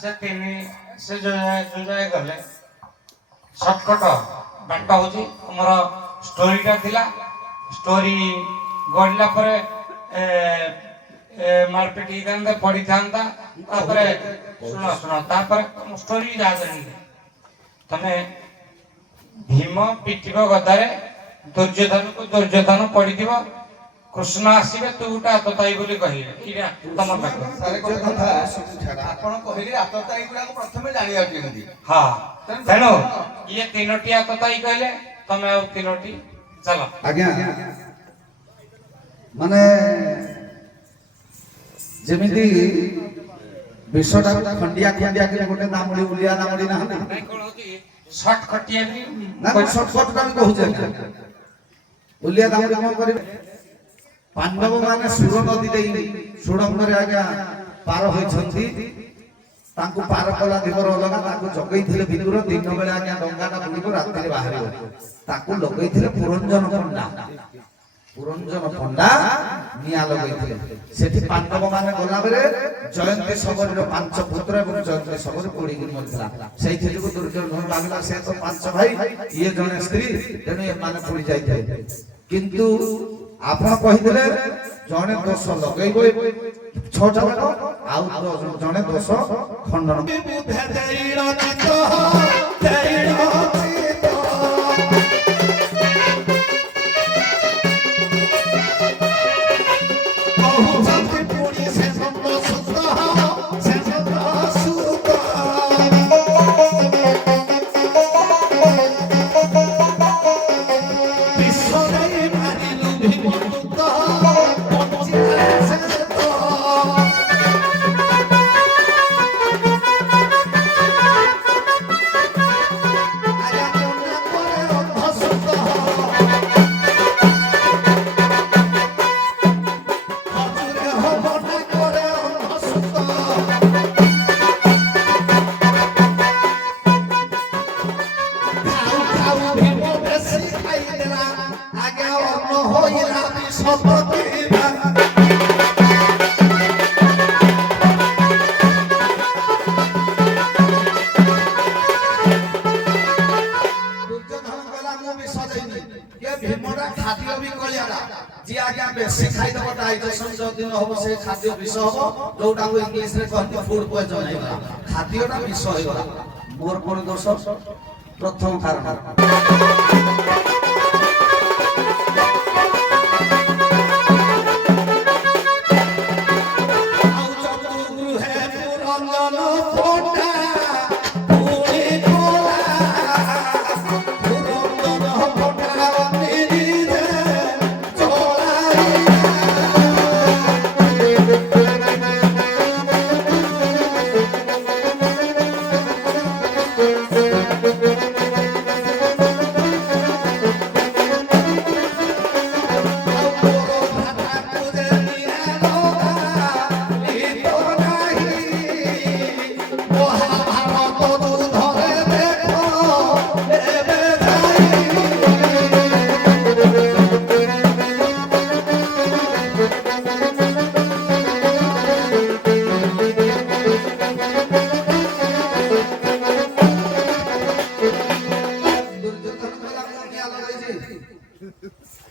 से तीन से जो जाए गले शॉर्टकट बाट होची हमर स्टोरीटा थिला स्टोरी गडला परे मारपीट इदांदा पड़ी थांदा तापरे सुनो सुनो तापरे स्टोरी जा जानी तमे भीम पिटिब गदारे दुर्योधन पड़ी दिबो कृष्ण आसीबे तू उटा तताई बोली कहिले इरा तमर पाख सारे कथा आपण कहिले आतताई गुडा को प्रथमे जानिया केनदी हां तेनो ये तीनोटी आतताई कहले तमे आ तीनोटी चलो आज्ञा माने जेमिति विश्वटा खंडिया खंडिया के गोटे नामड़ी उलिया नामड़ी ना नहीं कोन होती शॉर्ट खटिया भी ना शॉर्टकट का कहू छै उलिया नामड़ी हम करिवे पांडव माने सुर नदी देई सुडंगरे आज्ञा पार होइछंती तांको पार कला दिवर अलगा तांको जगैथिले भितुर दिन बेला आज्ञा डंगाटा बुलिको रात्रि बाहरियो तांको लगैथिले पुरंजन पंडा निया लगैथिले सेठी पांडव माने गला बेले जयंती सबरीर पांच पुत्र एवं जयंती सबरी पड़ी गिर मरला सेठी जो दुर्योधन लागला से तो पांच भाई ये जने स्त्री तेने ए माने पड़ी जाइथे किंतु आपण कहिदेले जने दोष लगैबो छोटा बड़ आउ जने दोष खंडन खाद्य विष हम जोटा इंग्लिश रे कहते फूड पॉइजन है खाद्यटा विष होइगला मोर कोन दोष प्रथम कारण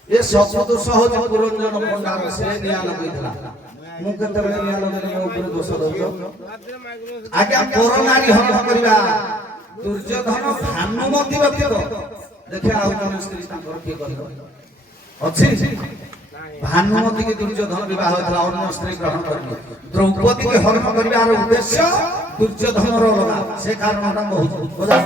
ये सब दोष हो जे पुरंजन पंडा से निया लगैतला मु केते बेले निया लगैले मो ऊपर दोष दउछो आज्ञा परनारी हरण करबा दुर्योधन भानुमती व्यक्तित्व देखे आउ कोन स्त्री तांकर के करबो अछि भानुमती के दुर्योधन विवाह होतला अन्य स्त्री ग्रहण करली द्रौपदी के हरण करबार उद्देश्य दुर्योधन रो लगा से कारणटा बहुत बुझा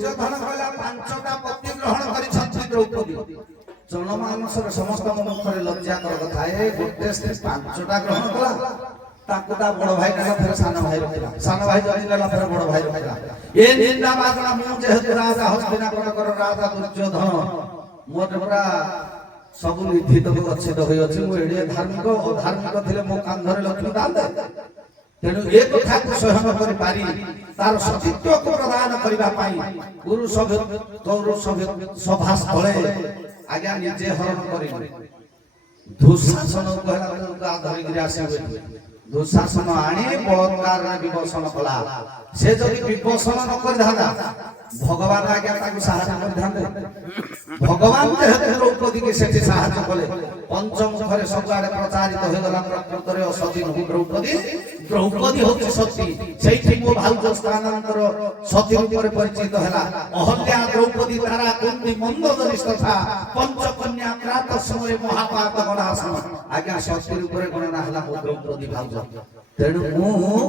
ଦୁର୍ଯ୍ୟୋଧନ କହିଲା 5ଟା ପତି ଗ୍ରହଣ କରିଛନ୍ତି ଦ୍ରୌପଦୀ। ଜନମାନସର ସମସ୍ତଙ୍କ ମୁଖରେ ଲଜ୍ଜାକର କଥା, ଏ ଗୋଟେ ସ୍ତ୍ରୀ 5ଟା ଗ୍ରହଣ କଲା। ତାକୁ ତା ବଡ ଭାଇ ନେଲା, ଫେର ସାନ ଭାଇ ରଖିଲା, ସାନ ଭାଇ ଯଦି ନେଲା ଫେର ବଡ ଭାଇ ରଖିଲା। ଏ ନିନ୍ଦା ବାଦଣା, ମୁଁ ଯେହେତୁ ରାଜା ହସ୍ତିନାପୁରର ରାଜା ଦୁର୍ଯ୍ୟୋଧନ, ମୋର ପୁରା ସବୁ ନିଧିତକୁ ଗଚ୍ଛିତ ହୋଇଅଛି। ମୁଁ ଏଡିଏ ଧାର୍ମିକ, ଅଧାର୍ମିକ ଥିଲେ ମୋ କାନ୍ଧରେ ଲକ୍ଷ୍ମୀ ଥାନ୍ତେ। ତେଣୁ ଏ କଥାକୁ ସହନ କରିପାରି ତାର ସତୀତ୍ୱକୁ ପ୍ରଦାନ କରିବା ପାଇଁ ପୁରୁଷ ସଭା ସ୍ଥଳେ ଆଜ୍ଞା ନିଜେ ହରଣ କରି ଦୁଃଶାସନ କହିଲା ଧରିକିରି ଆସିବେ। ଦୁଃଶାସନ ଆଣି ବଳତ୍କାରରେ ବିବସନ କଲା। ସେ ଯଦି ବିବସନ ନ କରିଥାନ୍ତା ଭଗବାନ ଆଜ୍ଞା ତାକୁ ସାହାଯ୍ୟ କରିଥାନ୍ତେ। ଭଗବାନ ଯେହେତୁ ଦ୍ରୌପଦୀକି ସେଠି ସାହାଯ୍ୟ କଲେ, ପଞ୍ଚମୁଖରେ ସବୁଆଡେ ପ୍ରଚାରିତ ହୋଇଗଲା ପ୍ରକୃତରେ ଅସତୀ ନୁହେଁ ଦ୍ରୌପଦୀ, ଦ୍ରୌପଦୀ ହଉଛି ସତୀ। ସେଇଠି ମୋ ଭାଉଜ ସ୍ଥାନାନ୍ତର ସତୀ ରୂପରେ ପରିଚିତ ହେଲା। ଅହଲ୍ୟା, ଦ୍ରୌପଦୀ, ତାରା, କୁନ୍ତି, ମନ୍ଦୋଦରୀ ତଥା ପଞ୍ଚକନ୍ୟା ପ୍ରାତ ସମୟରେ ମହାପାତ ଗଣାସନ ଆଜ୍ଞା ସତୀ ରୂପରେ ଗଣନା ହେଲା ମୋ ଦ୍ରୌପଦୀ ଭାଉଜ। ତେଣୁ ମୁଁ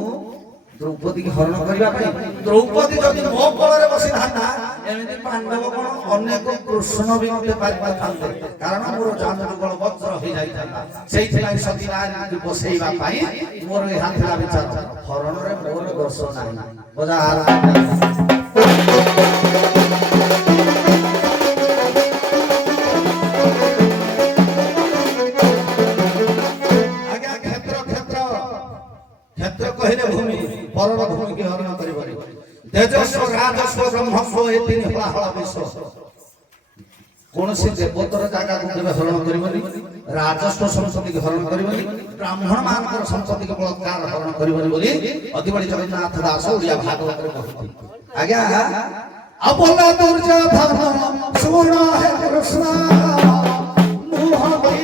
ଦ୍ରୌପଦୀ ହରଣ କରିବା ପାଇଁ, ଦ୍ରୌପଦୀ ଯଦି ମୋ କୋଳରେ ବସିଥାନ୍ତା ଏମିତି ପାଣ୍ଡବ କଣ ଅନେକ କୃଷ୍ଣ ବି ମତେ ପାରିଥାନ୍ତେ, କାରଣ ମୋର ଜାନୁଗଳ ବଜ୍ର ହେଇଯାଇଥାନ୍ତା। ସେଇଥିପାଇଁ ସତୀ ନାରୀଙ୍କୁ ବସେଇବା ପାଇଁ ମୋର ଏହା ଥିଲା ବିଚାର। ହରଣରେ ମୋର ଦୋଷ ନାହିଁ। ବଜାର କହିଲେ ଭୂମି, ପରର ଭୂମିକି ହରଣ କରିବନି। ତେଜସ୍ୱ, ରାଜସ୍ୱ, ବ୍ରହ୍ମସ୍ୱ, ଏ ତିନି ହଳାହଳ ବିଷ। କୌଣସି ଦେବତାର ଜାଗାକୁ କେବେ ହରଣ କରିବନି, ରାଜସ୍ୱ ସମ୍ପତ୍ତିକି ହରଣ କରିବନି, ବ୍ରାହ୍ମଣ ମାନଙ୍କର ସମ୍ପତ୍ତିକି ବଳାତ୍କାର ହରଣ କରିବନି ବୋଲି ଅତିବଡ଼ି ଜଗନ୍ନାଥ ଦାସ ଓଡ଼ିଆ ଭାଗବତରେ କହନ୍ତି। ଆଜ୍ଞା ଅବଲ ଦୁର୍ଯ୍ୟୋଧନ ଶୁଣ ହେ କୃଷ୍ଣ ମୁହ ହୋଇ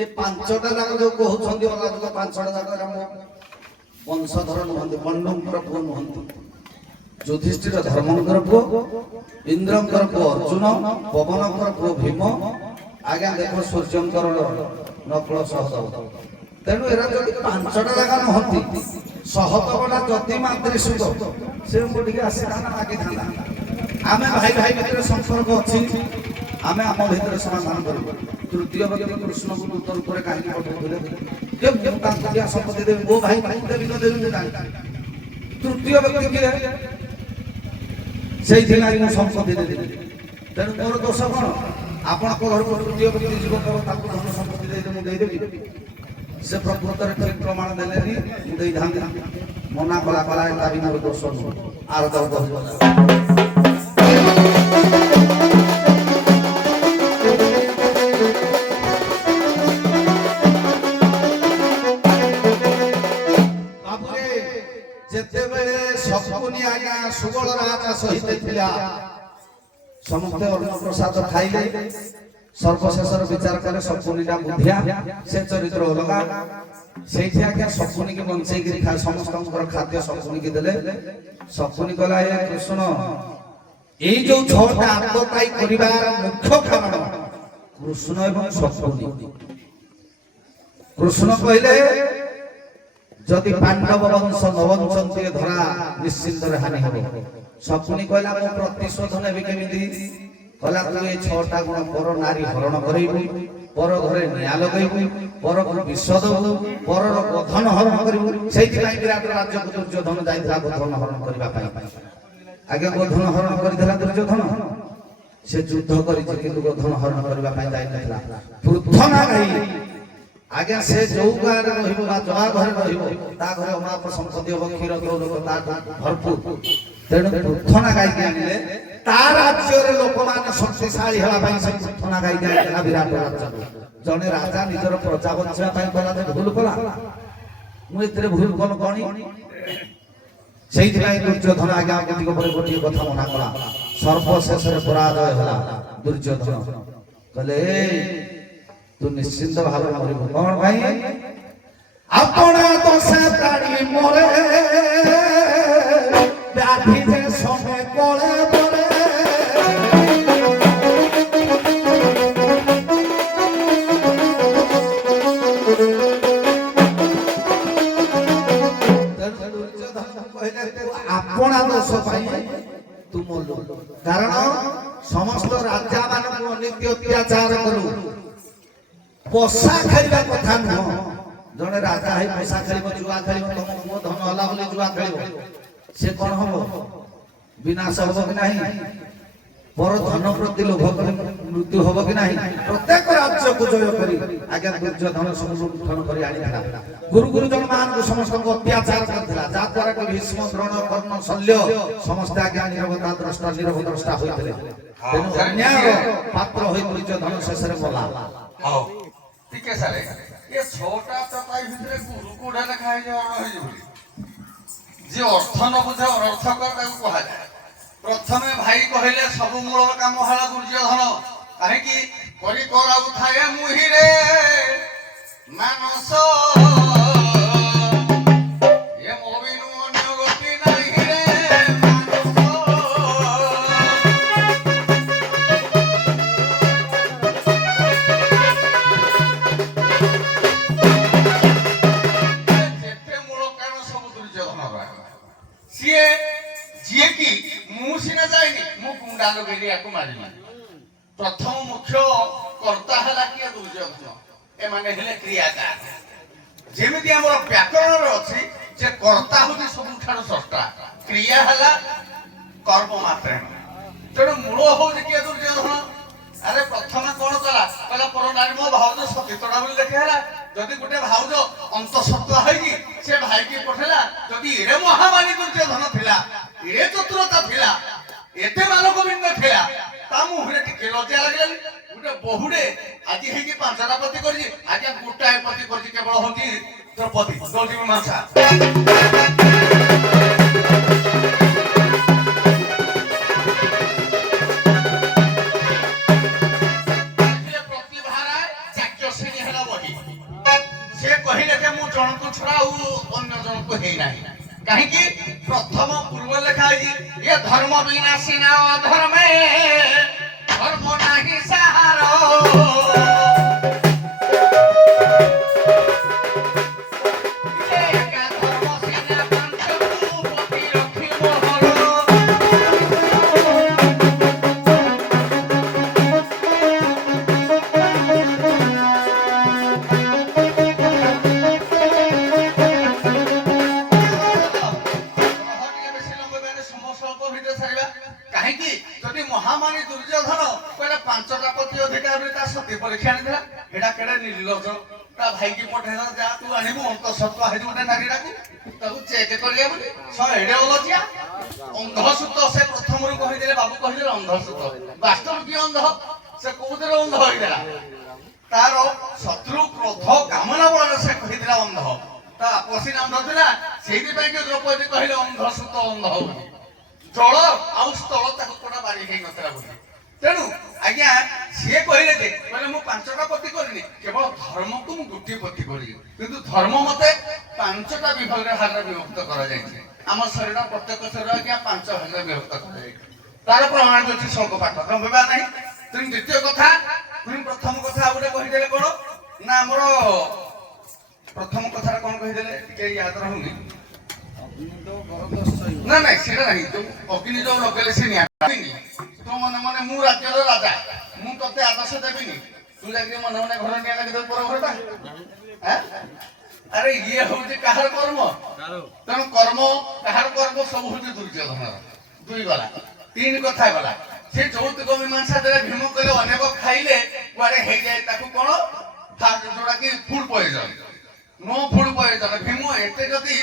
ଏ ପାଞ୍ଚଟା ଯାକ ଯୋଉ କହୁଛନ୍ତି ଅଲଗା ପାଞ୍ଚଟା ଯାକ ଆମ ବଂଶଧର ନୁହନ୍ତି, ବଣ୍ଡଙ୍କର ପୁଅ ନୁହନ୍ତି। ଯୁଧିଷ୍ଠିର ଧର୍ମଙ୍କର ପୁଅ, ଇନ୍ଦ୍ରଙ୍କର ପୁଅ ଅର୍ଜୁନ, ପବନଙ୍କର ପୁଅ ଭୀମ, ଆଜ୍ଞା ଦେଖ ସୂର୍ଯ୍ୟଙ୍କର ନକୁଳ ସହଦେବ। ତେଣୁ ଏରା ଯଦି ପାଞ୍ଚଟା ଯାକ ନୁହନ୍ତି, ସହଦେବଟା ଯଦି ମାତ୍ରେ ସୁଧ ସେ ଟିକେ ଆସିଥାନ୍ତା ଲାଗିଥାନ୍ତା। ଆମେ ଭାଇ ଭାଇ ଭିତରେ ସମ୍ପର୍କ ଅଛି, ଆମେ ଆମ ଭିତରେ ସମାଧାନ କରିବୁ। ତୃତୀୟ ବ୍ୟକ୍ତି କୃଷ୍ଣକୁ ଦୂତ ରୂପରେ କାହିଁକି ପଠାଉଥିଲେ? ମୁଁ ତାଙ୍କୁ ଯାହା ସମ୍ପତ୍ତି ଦେବି, ମୋ ଭାଇ ଭାଇ ଦେବି ନ ଦେବି ମୁଁ ଜାଣି। ତୃତୀୟ ବ୍ୟକ୍ତି କିଏ? ସେଇଥିପାଇଁ ମୁଁ ସମ୍ପତ୍ତି ଦେଇଦେବି। ତେଣୁ ମୋର ଦୋଷ କଣ? ଆପଣଙ୍କ ଘରକୁ ତୃତୀୟ ବ୍ୟକ୍ତି ଯିବ, ତାକୁ ଧନ ସମ୍ପତ୍ତି ଦେଇଦେବି, ମୁଁ ଦେଇଦେବି? ସେ ପ୍ରକୃତରେ ଠିକ ପ୍ରମାଣ ଦେଲେନି, ମୁଁ ଦେଇଥାନ୍ତି। ମନା କଲା କଲା ତା ବି ମୋର ଦୋଷ ନୁହଁ। ଆର ଦର୍ଦ ଯେତେବେଳେ ଶକୁନି ଆଜ୍ଞା ସୁବଳ ରାଜା ସହିତ ଥିଲା, ସମସ୍ତେ ଅନ୍ନପ୍ରସାଦ ଖାଇଲେ, ସର୍ବଶେଷର ବିଚାର କଲେ ଶକୁନିଟା ବୁଦ୍ଧିଆ, ସେ ଚରିତ୍ର ଅଲଗା। ସେଇଠି ଆଜ୍ଞା ଶକୁନିକି ବଞ୍ଚେଇକିରି ସମସ୍ତଙ୍କର ଖାଦ୍ୟ ଶକୁନିକି ଦେଲେ। ଶକୁନି କହିଲା, ଏ କୃଷ୍ଣ, ଏଇ ଯୋଉ 6ଟା ଆତତାୟୀ କରିବାର ମୁଖ୍ୟ କାରଣ କୃଷ୍ଣ ଏବଂ ଶକୁନି। କୃଷ୍ଣ କହିଲେ, যদি পাণ্ডব বংশ নবঞ্চন্তি ধরা নিশ্চিন্ତରେ হানি ହେବ ଶକୁନି କହିଲା ମୁଁ ପ୍ରତିଶୋଧ ନେବି କେମିତି କହିଲା ତୁ ଏ 6ଟା ଗୁଣ ପର ନାରୀ ହରଣ କରିବୁ ପର ଘରେ ନିଆଁ ଲଗେଇବୁ ପରକୁ ବିଷ ଦେବୁ ପରର ଗୋଧନ ହରଣ କରିବୁ ସେଇଥିପାଇଁ ବିରାଟ ରାଜ୍ୟକୁ ଦୁର୍ଯ୍ୟୋଧନ ଯାଇଥିଲା ଗୋଧନ ହରଣ କରିବା ପାଇଁ ଆଜ୍ଞା ଗୋଧନ ହରଣ କରିଥିଲା ଦୁର୍ଯ୍ୟୋଧନ ସେ ଯୁଦ୍ଧ କରିଛି କିନ୍ତୁ ଗୋଧନ ହରଣ କରିବା ପାଇଁ ଯାଇନଥିଲା ପୃଥନା ଗାଈ ଆଜ୍ଞା ସେ ଯୋଉ ଗାଁରେ ରହିବ ବା ଯାହା ଘରେ ରହିବ ତା ଘରେ ଅମାପ ସମ୍ପତ୍ତି ହବ କ୍ଷୀର ଦୌଲତ ତା ଭରପୁର ତେଣୁ ପୃଥନା ଗାଈକି ଆଣିଲେ ତା ରାଜ୍ୟରେ ଲୋକମାନେ ଶକ୍ତିଶାଳୀ ହେବା ପାଇଁ ସେ ପୃଥନା ଗାଈକି ଆଣିଥିଲା ବିରାଟ ରାଜ୍ୟକୁ ଜଣେ ରାଜା ନିଜର ପ୍ରଜା ବଞ୍ଚିବା ପାଇଁ କଲା ଯେ ଭୁଲ କଲା ମୁଁ ଏଥିରେ ଭୁଲ କଣ କଣି ସେଇଥିପାଇଁ ଦୁର୍ଯ୍ୟୋଧନ ଆଜ୍ଞା ଗୋଟିକ ପରେ ଗୋଟିଏ କଥା ମନା କଲା ସର୍ବଶେଷରେ ପରାଜୟ ହେଲା ଦୁର୍ଯ୍ୟୋଧନ କହିଲେ ତୁ ନିଶ୍ଚିନ୍ତ ଭାବରେ ମରିବୁ କଣ ପାଇଁ ଆପଣା ଦୋଷେ ପ୍ରାଣୀ ମରେ ବ୍ୟାଧି ଯେ ସମେ କଳେ ମରେ ଆପଣା ଦୋଷ ପାଇଁ ତୁ ମଲୁ କାରଣ ସମସ୍ତ ରାଜା ମାନଙ୍କୁ ଅନିତ୍ୟ ଅତ୍ୟାଚାର କଲୁ ପୋଷା ଖାଇବା କଥା ନୁହଁ ଜଣେ ରାଜା ହେଇ ପୋଷା ଖେଳିବ ଜୁଆ ଖେଳିବ ତମ ପୁଅ ଧନ ହେଲା ବୋଲି ଜୁଆ ଖେଳିବ ସେ କଣ ହବ ବିନାଶ ହବ କି ନାହିଁ ପର ଧନ ପ୍ରତି ଲୋଭ କରି ମୃତ୍ୟୁ ହବ କି ନାହିଁ ପ୍ରତ୍ୟେକ ରାଜ୍ୟକୁ ଜୟ କରି ଆଜ୍ଞା ଦୁର୍ଯ୍ୟୋଧନ ସଂରକ୍ଷଣ କରି ଆଣିଥିଲା ଗୁରୁ ଗୁରୁଜନ ମାନଙ୍କୁ ସମସ୍ତଙ୍କୁ ଅତ୍ୟାଚାର କରିଥିଲା ଯାହାଦ୍ୱାରା କି ଭୀଷ୍ମ ଦ୍ରୋଣ କର୍ଣ୍ଣ ଶଲ୍ୟ ସମସ୍ତେ ଆଜ୍ଞା ନିରବତା ଦ୍ରଷ୍ଟା ହୋଇଥିଲେ ତେଣୁ ଅନ୍ୟାୟର ପାତ୍ର ହୋଇ ଦୁର୍ଯ୍ୟୋଧନ ଶେଷରେ ମଲା ଟିକେ ସାରେ ଏ 6ଟା ତତାଇ ଭିତରେ ଗୁରୁ କୋଡା ଲେଖା ହେଇଯିବ ବୋଲି ଯେ ଅର୍ଥ ନ ବୁଝେ ଅନର୍ଥ କର ତାକୁ କୁହାଯାଏ ପ୍ରଥମେ ଭାଇ କହିଲେ ସବୁ ମୂଳ କାମ ହେଲା ଦୁର୍ଯ୍ୟୋଧନ କାହିଁକି କରି କରାଉଥାଏ ମୁହିଁରେ ମାନସ ଏ ମୋବିନୁ ଅନ୍ୟ ଗତି ନାହିଁ ରେ ସିଏ ଯିଏ କି ମୁଁ ସିନା ଯାଇନି ମୁଁ ଗୁଣ୍ଡା ଲଗେଇ ୟାକୁ ମାରିବି ପ୍ରଥମ ମୁଖ୍ୟ କର୍ତ୍ତା ହେଲା କିଏ ଦୁର୍ଯ୍ୟୋଧନ ଏମାନେ ହେଲେ କ୍ରିୟାକାର ଯେମିତି ଆମର ବ୍ୟାକରଣରେ ଅଛି ଯେ କର୍ତ୍ତା ହଉଛି ସବୁଠାରୁ ସ୍ରଷ୍ଟା କ୍ରିୟା ହେଲା କର୍ମ ମାତ୍ରେ ତେଣୁ ମୂଳ ହଉଛି କିଏ ଦୁର୍ଯ୍ୟୋଧନ ଆରେ ପ୍ରଥମେ କଣ କଲା କହିଲା ପର ନାରୀ ମୋ ଭାଉଜ ସତୀତଡ଼ା ବୋଲି ଦେଖେ ହେଲା ଯଦି ଗୋଟେ ଭାଉଜ ଅନ୍ତଃସତ୍ତ୍ୱା ହେଇକି ସେ ଭାଇକି ପଠେଇଲା ଯଦି ଏଡେ ମହାମାରୀ ଦୁର୍ଯ୍ୟୋଧନ ଥିଲା ଏଡେ ଚତୁରତା ଥିଲା ଏତେ ମାନଗୋବିନ୍ଦ ଥିଲା ତା ମୁହଁରେ ଟିକେ ଲଜ୍ଜା ଲାଗିଲାନି ଗୋଟେ ବହୁଡେ ଆଜି ହେଇକି 5ଟା ପତି କରିଛି ଆଜ୍ଞା ଗୋଟାଏ ପତି କରିଛି କେବଳ ହଉଛି ଦ୍ରୌପଦୀ ମାଂସା ଜଣକୁ ଛଡା ଆଉ ଅନ୍ୟ ଜଣକୁ ହେଇନାହିଁ କାହିଁକି ପ୍ରଥମ ପୂର୍ବ ଲେଖା ହେଇଛି ଏ ଧର୍ମ ବିନାଶୀ ନା ଅଧର୍ମେ ଧର୍ମ ନାହିଁ ସାହାର ମହାମାରୀ ଦୁର୍ଯ୍ୟୋଧନ କହିଲା 5ଟା ପତି ଅଧିକାରରେ ତା ସତୀ ପରୀକ୍ଷା ଆଣିଥିଲା ଏଟା କେଡେ ନିର୍ଲଜ ତା ଭାଇକି ପଠେଇଲା ଯା ତୁ ଆଣିବୁ ଅନ୍ତଃସତ୍ତ୍ୱା ହେଇଛି ଗୋଟେ ନାରୀଟାକୁ ତାକୁ ଚେକ୍ କରିବା ବୋଲି ଏଡେ ଅଲଜିଆ ଅନ୍ଧସୂତ ସେ ପ୍ରଥମରୁ କହିଦେଲେ ବାବୁ କହିଦେଲେ ଅନ୍ଧସୂତ ବାସ୍ତବ କି ଅନ୍ଧ ସେ କୋଉଥିରେ ଅନ୍ଧ ହେଇଥିଲା ତାର ଶତ୍ରୁ କ୍ରୋଧ କାମନା ବଳରେ ସେ କହିଥିଲା ଅନ୍ଧ ତା ଆପସୀ ଅନ୍ଧ ଥିଲା ସେଇଥିପାଇଁ କି ଦ୍ରୌପଦୀ କହିଲେ ଅନ୍ଧସୂତ ଅନ୍ଧ ବୋଲି ଜଳ ଆଉ ସ୍ଥଳ ତାକୁ କୋଡା ବାରି ହେଇ ନଥିଲା ବୋଲି ତେଣୁ ଆଜ୍ଞା ସିଏ କହିଲେ ଯେ କହିଲେ ମୁଁ 5ଟା ପତି କରିନି କେବଳ ଧର୍ମକୁ ମୁଁ ଗୋଟିଏ ପତି କରିବି କିନ୍ତୁ ଧର୍ମ ମତେ 5ଟା ବିଭାଗରେ ଭାଗରେ ବିଭକ୍ତ କରାଯାଇଛି ଆମ ଶରୀର ପ୍ରତ୍ୟେକ ଶରୀର ଆଜ୍ଞା 5 ଭାଗରେ ବିଭକ୍ତ କରାଯାଇଛି ତାର ପ୍ରମାଣ ଅଛି ଶୋକ ପାଠ କହିବା ନାହିଁ ତେଣୁ ଦ୍ୱିତୀୟ କଥା ପ୍ରଥମ କଥା ଆଉ ଗୋଟେ କହିଦେଲେ କଣ ନା ଆମର ପ୍ରଥମ କଥାଟା କ'ଣ କହିଦେଲେ ଟିକେ ୟାଦ ରହୁନି। ନା ନାଇଁ ସେଟା ନାହିଁ, ଯୋଉ ଅଗ୍ନି ଯୋଉ ଲଗେଇଲେ ସେ ନିଆଁ ତୁ ମନେ ମନେ ମୁଁ ରାଜ୍ୟର ରାଜା, ମୁଁ ତତେ ଆଦେଶ ଦେବିନି, ତୁ ଯାଇକି ମନେ ମନେ ଘର ନିଆଁ ଲାଗିଦେବୁ ପର ଘରଟା। ଆରେ ଇଏ ହଉଛି କାହାର କର୍ମ, ତେଣୁ କର୍ମ କାହାର କର୍ମ ସବୁ ହଉଛି ଦୁର୍ଯ୍ୟୋଧନର। ଦୁଇ ଗଲା, ତିନି କଥା ଗଲା। ସେ ଯୌତୁକ ମୀମାଂସା ଦେଲେ ଭୀମ କହିଲେ ଅନେକ ଖାଇଲେ କୁଆଡେ ହେଇଯାଏ ତାକୁ କ'ଣ ଯୋଉଟା କି food poison, no food poison. Bhima ଏତେ ଯଦି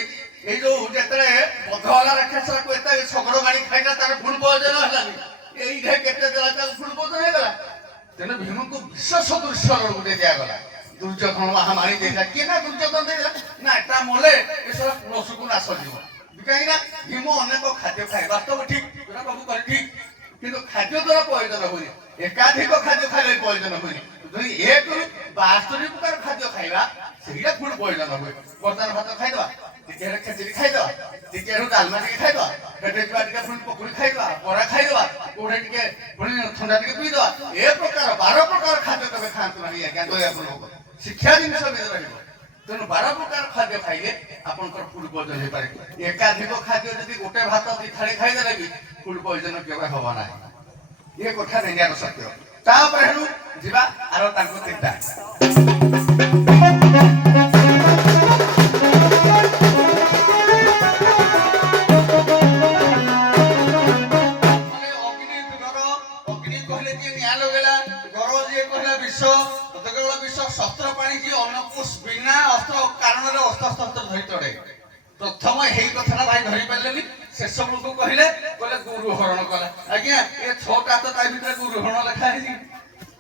ଏଇ ଯୋଉ ଯେତେବେଳେ ବଧବାଲା ରାକ୍ଷସକୁ ଏତେ ଶଗଡ଼ ଗାଡ଼ି ଖାଇଲା ତାର ଫୁଡ୍ ପଏଜନ୍ ହେଲାନି, ଏଇଟା କେତେ ଦେଲା ତାକୁ ଫୁଡ୍ ପଏଜନ୍ ହେଇଗଲା। ତେଣୁ ଭୀମକୁ ବିଶ୍ୱ ସଦୃଶ୍ୟ ଗୋଟେ ଦିଆଗଲା। ଦୁର୍ଯ୍ୟୋଧନ ମହାମାରୀ ଦେଇଥିଲା, କିଏ ନା ଦୁର୍ଯ୍ୟୋଧନ ଦେଇଥିଲା ନା, ଏଟା ମଲେ ଏସବୁ କୁଳସକୁ ନାଶ ଯିବ। କାହିଁକି ନା ଭୀମ ଅନେକ ଖାଦ୍ୟ ଖାଏ, ବାସ୍ତବ ଠିକ ବାବୁ କରେ ଠିକ, କିନ୍ତୁ ଖାଦ୍ୟ ଦ୍ୱାରା ପ୍ରୟୋଜନ ହୁଏ, ଏକାଧିକ ଖାଦ୍ୟ ଖାଇଲେ ପ୍ରୟୋଜନ ହୁଏନି। ଦୁଇ ଏକରୁ 72 ପ୍ରକାର ଖାଦ୍ୟ ଖାଇବା ସେଇଟା ଫୁଡ୍ ପ୍ରୟୋଜନ ହୁଏ। ବର୍ତ୍ତମାନ ଭାତ ଖାଇଦବା, ଟିକେ ଖେଚୁଡ଼ି ଖାଇଦବା, ଟିକେ ଡାଲମା ଟିକେ ଖାଇଦବା, ପେଟେ ଯିବା ଟିକେ ପୁଣି ପକୁଡ଼ି ଖାଇଦବା, ବରା ଖାଇଦବା, କୋଉଠି ଟିକେ ପୁଣି ଥଣ୍ଡା ଟିକେ ପିଇଦବା, ଏ ପ୍ରକାର 12 ପ୍ରକାର ଖାଦ୍ୟ କେବେ ଖାଆନ୍ତୁ ନାହିଁ ଆଜ୍ଞା, ଦୟାପୂର୍ବକ ଶିକ୍ଷା ଜିନିଷ ବି ରହିବ। ତେଣୁ 12 ପ୍ରକାର ଖାଦ୍ୟ ଖାଇଲେ ଆପଣଙ୍କର ଫୁଡ୍ ପଏଜନ୍ ହେଇପାରେ। ଏକାଧିକ ଖାଦ୍ୟ ଯଦି ଗୋଟେ ଭାତ ଦି ଥାଳି ଖାଇଦେଲେ ବି ଫୁଡ୍ ପଏଜନ୍ କେବେ ହବ ନାହିଁ। ଏ କଥା ନିଆର ସତ୍ୟ। ତାପରେ ହେଣୁ ଯିବା ଆର ତାଙ୍କ ଚିନ୍ତା। ଅଗ୍ନି କହିଲେ ଯିଏ ନିଆଁ ଲଗେଇଲା, ଗର ଯିଏ କହିଲା ବିଷ, ବିଷ ଶସ୍ତ୍ର ପାଣି ଯିଏ ଅନକୁଶ ବିନା ଅସ୍ତ୍ର କାରଣରେ ଅସ୍ତ୍ର ଧରି ତଳେ। ପ୍ରଥମ ଏଇ କଥାଟା ଭାଇ ଧରି ପାରିଲେନି, ଶେଷ ବେଳକୁ କହିଲେ ଗୁରୁ ହରଣ କଲା। ଆଜ୍ଞା ଏ 6ଟା ତ ତା ଭିତରେ ଗୁରୁ ହରଣ ଲେଖା ହେଇଛି।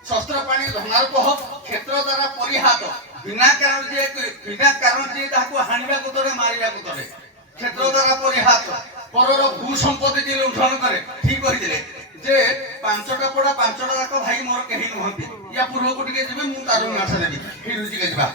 ଶସ୍ତ୍ର ପାଣି ଧନାର୍ପହ, କ୍ଷେତ୍ର ଦ୍ୱାରା ପରିହାତ, ବିନା କାରଣ ଯିଏ ତାହାକୁ ହାଣିବାକୁ ତଳେ ମାରିବାକୁ ତଳେ, କ୍ଷେତ୍ର ଦ୍ୱାରା ପରିହାତ, ପରର ଭୂ ସମ୍ପତ୍ତି ଯିଏ ଲୁଣ୍ଠନ କରେ। ଠିକ କହିଥିଲେ ଯେ 5ଟା ପଡା 5ଟା ଯାକ ଭାଇ ମୋର କେହି ନୁହନ୍ତି। ୟା ପୂର୍ବକୁ ଟିକେ ଯିବେ, ମୁଁ ତାର ମାଛ ଦେବି, ହିରୁ ଟିକେ ଯିବା।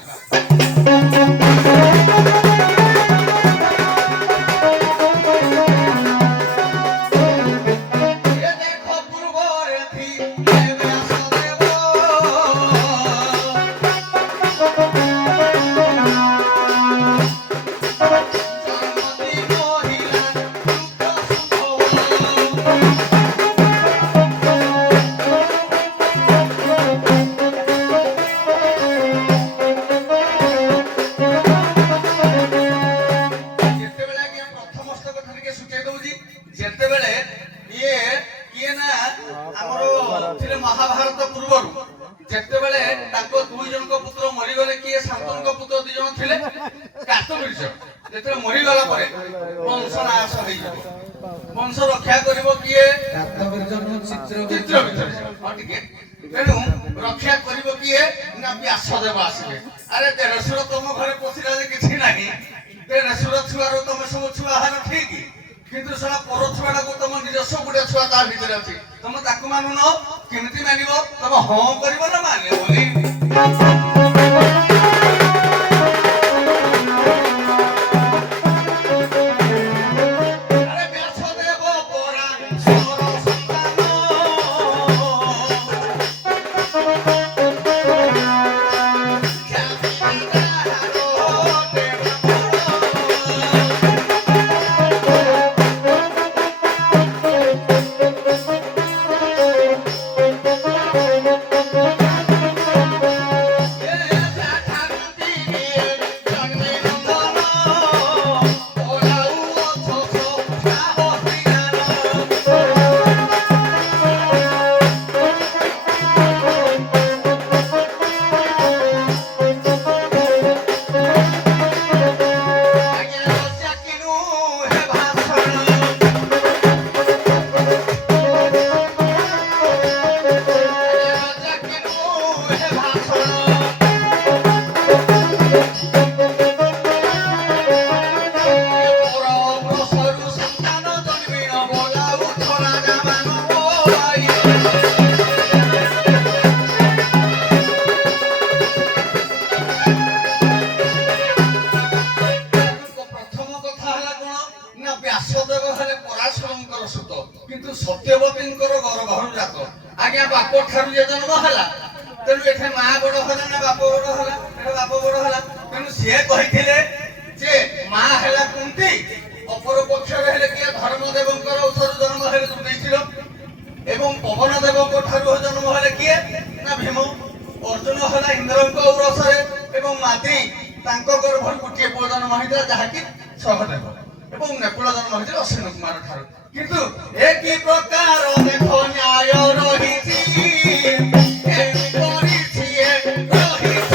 ମହାଭାରତ ପୂର୍ବରୁ ଯେତେବେଳେ ତାଙ୍କ 2 ଜଣଙ୍କ ପୁତ୍ର ମରିଗଲେ, କିଏ ଶାନ୍ତନୁଙ୍କ ପୁତ୍ର 2 ଜଣ ଥିଲେ, କାର୍ତ୍ତବୀର୍ଯ୍ୟ ଯେତେବେଳେ ମରିଗଲା ପରେ ବଂଶ ନାଶ ହେଇଯିବ। ବଂଶ ରକ୍ଷା କରିବ କିଏ? ଟିକେ ତେଣୁ ରକ୍ଷା କରିବ କିଏ ନା ବ୍ୟାସଦେବ ଆସିବେ। ଆରେ ଦେଢଶୁର ତମ ଘରେ ପଶିଲା ଯେ କିଛି ନାହିଁ, ଦେଢଶୁର ଛୁଆରୁ ତମେ ସବୁ ଛୁଆ ହେଲ ଠିକ, କିନ୍ତୁ ସେଟା ପର ଛୁଆଟାକୁ ତମ ନିଜସ୍ୱ ଗୋଟେ ଛୁଆ ତା ଭିତରେ ଅଛି, ତମେ ତାକୁ ମାନୁନ, କେମିତି ମାନିବ? ତମେ ହଁ କରିବ ନା ମାନିବନି? ସତ୍ୟବତୀଙ୍କର ଘରୁ ଜାତ। ଆଜ୍ଞା ବାପ ଠାରୁ ଯେ ଜନ୍ମ ହେଲା, ତେଣୁ ଏଠି ମା ବଡ ହେଲା ନା ବାପ ବଡ ହେଲା? ଏଠି ବାପ ବଡ ହେଲା। ତେଣୁ ସିଏ କହିଥିଲେ ଯେ ମା ହେଲା କୁନ୍ତି, ଅପର ପକ୍ଷରେ ହେଲେ କିଏ ଧର୍ମଦେବଙ୍କର ଔଷଧ ଜନ୍ମ ହେଲେ ଯୁଧିଷ୍ଠିର ଏବଂ ପବନ ଦେବଙ୍କ ଠାରୁ ଜନ୍ମ ହେଲେ କିଏ ନା ଭୀମ। ଅର୍ଜୁନ ହେଲା ଇନ୍ଦ୍ରଙ୍କ ଔରସରେ ଏବଂ ମାଦ୍ରୀ ତାଙ୍କ ଗର୍ଭରୁ ଗୋଟିଏ ପୁଅ ଜନ୍ମ ହେଇଥିଲା ଯାହାକି ସହଦେବ ଏବଂ ନେକୁଳ ଜନ୍ମ ହେଇଥିଲା ଅଶ୍ୱିନ କୁମାର ଠାରୁ। କିନ୍ତୁ ଏ କି ପ୍ରକାର ଦେଖ ନ୍ୟାୟ ରହିଛି ଏପରି ସିଏ ରହିଛି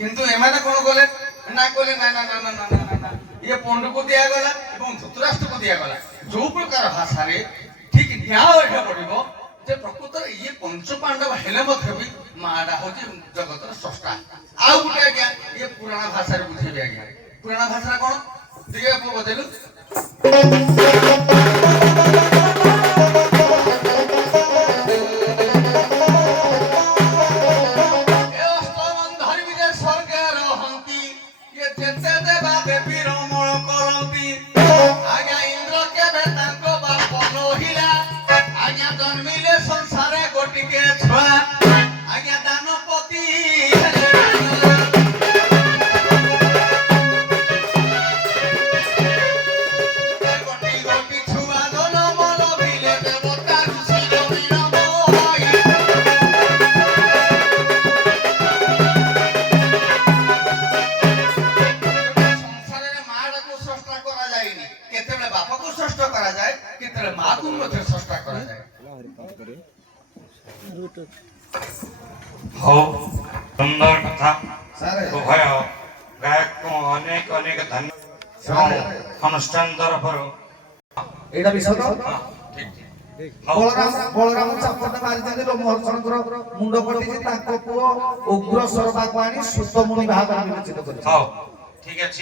কিন্তু এমানে কোন গলে না কলে না না না না না না না ইয়ে পণ্ডুକୁ দিয়াগলা এবং ধৃতরাষ্ট্রକୁ দিয়াগলা ଯୋଉ ପ୍ରକାର ଭାଷାରେ ଠିକ ନ୍ୟାୟ ଏଠା ପଡିବ ଯେ ପ୍ରକୃତରେ ଇଏ ପଞ୍ଚପାଣ୍ଡବ ହେଲେ ମଧ୍ୟ ବି ମାଟା ହଉଛି ଜଗତର ସ୍ରଷ୍ଟା। ଆଉ ଗୋଟେ ଆଜ୍ଞା ଇଏ ପୁରାଣ ଭାଷାରେ ବୁଝେଇବେ ଆଜ୍ଞା। ପୁରାଣ ଭାଷାରେ କଣ ଟିକେ ବଦଳୁ ହଉ ସୁନ୍ଦର କଥା ସାର୍ ଉଭୟ ଗାୟକଙ୍କୁ ଅନେକ ଅନେକ ଧନ୍ୟବାଦ ଏବଂ ଅନୁଷ୍ଠାନ ତରଫରୁ ଏଇଟା ବିଷୟ ତ ହଁ ଠିକ ହଉ ବଳରାମ ଚାପଟେ ମାରିଛନ୍ତି ଲୋମହର୍ଷଣଙ୍କର ମୁଣ୍ଡ କଟିଛି ତାଙ୍କ ପୁଅ ଉଗ୍ର ସରପାକୁ ଆଣି ସୁତମୁନି ଭାବରେ ବିବେଚିତ କରିଛନ୍ତି। ହଉ ଠିକ ଅଛି।